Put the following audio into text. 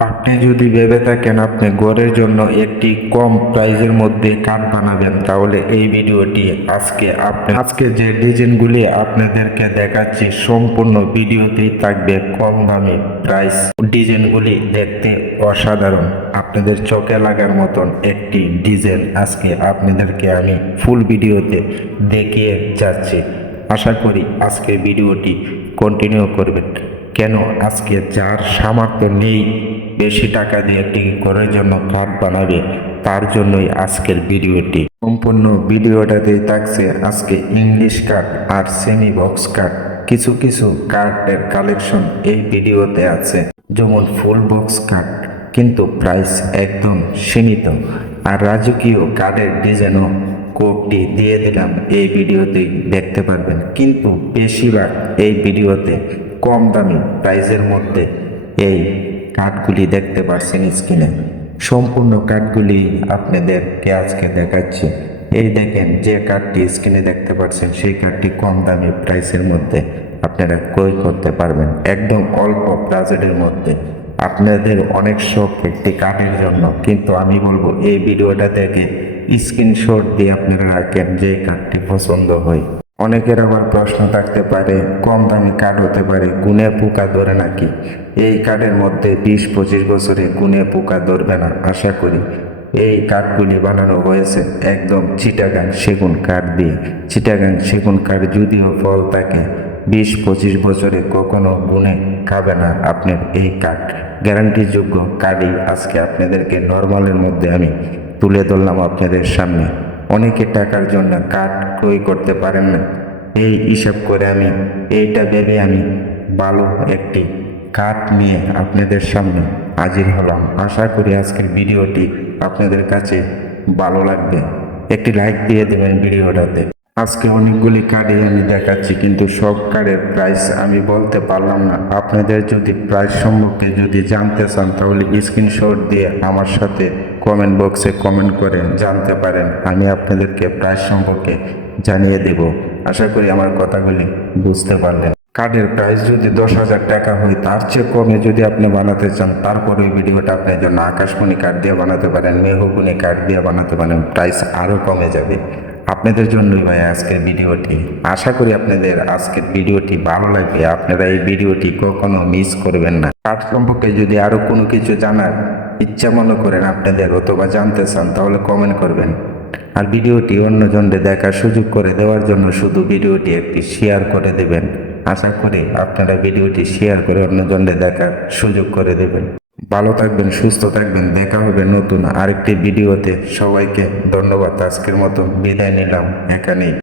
আপনি যদি ভেবে থাকেন আপনি ঘরের জন্য একটি কম প্রাইজের মধ্যে কাঠ বানাবেন, তাহলে এই ভিডিওটি আজকে আপনি আজকে যে ডিজাইনগুলি আপনাদেরকে দেখাচ্ছি, সম্পূর্ণ ভিডিওতেই থাকবে কম দামি প্রাইস। ডিজাইনগুলি দেখতে অসাধারণ। আপনাদের চোখে লাগার মতন একটি ডিজাইন আজকে আপনাদেরকে আমি ফুল ভিডিওতে দেখিয়ে যাচ্ছি। আশা করি আজকে ভিডিওটি কন্টিনিউ করবেন। কেন আজকে যার সামর্থ্য নেই বেশি টাকা দিয়ে একটি ঘরের জন্য কার্ড বানাবে, তার জন্যই আজকের ভিডিওটি। সম্পূর্ণ ভিডিওটাতেই থাকছে আজকে ইংলিশ কার্ড আর সেমি বক্স কার্ড কিছু কিছু কার্ডের কালেকশন এই ভিডিওতে আছে, যেমন ফুল বক্স কার্ড কিন্তু প্রাইস একদম সীমিত। আর রাজকীয় কার্ডের ডিজাইনও কোডটি দিয়ে দিলাম, এই ভিডিওতেই দেখতে পারবেন। কিন্তু বেশিরভাগ এই ভিডিওতে কম দামি প্রাইজের মধ্যে এই কার্ডগুলি দেখতে পাচ্ছেন স্ক্রিনে। সম্পূর্ণ কার্ডগুলি আপনাদেরকে আজকে দেখাচ্ছি। এই দেখেন যে কার্ডটি স্ক্রিনে দেখতে পাচ্ছেন, সেই কার্ডটি কম দামি প্রাইসের মধ্যে আপনারা ক্রয় করতে পারবেন। একদম অল্প বাজেটের মধ্যে। আপনাদের অনেক শখ একটি কার্ডের জন্য। কিন্তু আমি বলব, এই ভিডিওটা দেখে স্ক্রিনশট দিয়ে আপনারা রাখেন যে কার্ডটি পছন্দ হয়। অনেকের আবার প্রশ্ন থাকতে পারে, কম দামি কার্ড হতে পারে, গুনে পোকা ধরে নাকি? এই কার্ডের মধ্যে বিশ, পঁচিশ বছরে গুনে পোকা ধরবে না, আশা করি। এই কাঠগুলি বানানো হয়েছে একদম চিটাগাং সেগুন কাঠ দিয়ে। চিটাগাং সেগুন কাঠ যদিও ফল থাকে, বিশ, পঁচিশ বছরে কখনো গুনে খাবে না আপনার এই কাঠ গ্যারান্টিযোগ্য কার্ডই আজকে আপনাদেরকে নর্মালের মধ্যে আমি তুলে ধরলাম আপনাদের সামনে। অনেকে টাকার জন্য কাঠ ক্রয় করতে পারেন না। এই হিসাব করে আমি, এইটা ভেবে আমি ভালো একটি কাঠ নিয়ে আপনাদের সামনে হাজির হলাম। আশা করি আজকের ভিডিওটি আপনাদের কাছে ভালো লাগবে। একটি লাইক দিয়ে দেবেন ভিডিওটাতে। আজকে অনেকগুলি কার্ডই আমি দেখাচ্ছি, কিন্তু সব কার্ডের প্রাইস আমি বলতে পারলাম না। আপনাদের যদি প্রাইস সম্পর্কে যদি জানতে চান, তাহলে স্ক্রিনশট দিয়ে আমার সাথে কমেন্ট বক্সে কমেন্ট করে জানতে পারেন। আমি আপনাদেরকে প্রাইস সম্পর্কে জানিয়ে দেব। আশা করি আমার কথাগুলি বুঝতে পারলেন। কার্ডের প্রাইস যদি দশ হাজার টাকা হয়, তার চেয়ে কমে যদি আপনি বানাতে চান, তারপর ওই ভিডিওটা আপনার জন্য আকাশমণি কার্ড দিয়ে বানাতে পারেন, মেহগুনি কার্ড দিয়ে বানাতে পারেন প্রাইস আরও কমে যাবে। আপনাদের জন্যই ভাই আজকের ভিডিওটি। আশা করি আপনাদের আজকের ভিডিওটি ভালো লাগবে। আপনারা এই ভিডিওটি কখনো মিস করবেন না। কার্ড সম্পর্কে যদি আরও কোনো কিছু জানার ইচ্ছা মনে করেন আপনাদের অথবা জানতে চান, তাহলে কমেন্ট করবেন। আর ভিডিওটি অন্যজনকে দেখার সুযোগ করে দেওয়ার জন্য শুধু ভিডিওটি একটি শেয়ার করে দেবেন। আশা করি আপনারা ভিডিওটি শেয়ার করে অন্যজনকে দেখার সুযোগ করে দেবেন। ভালো থাকবেন, সুস্থ থাকবেন, দেখা হবে নতুন আরেকটি ভিডিওতে। সবাইকে ধন্যবাদ, আজকের মতো বিদায় নিলাম। এখানেই।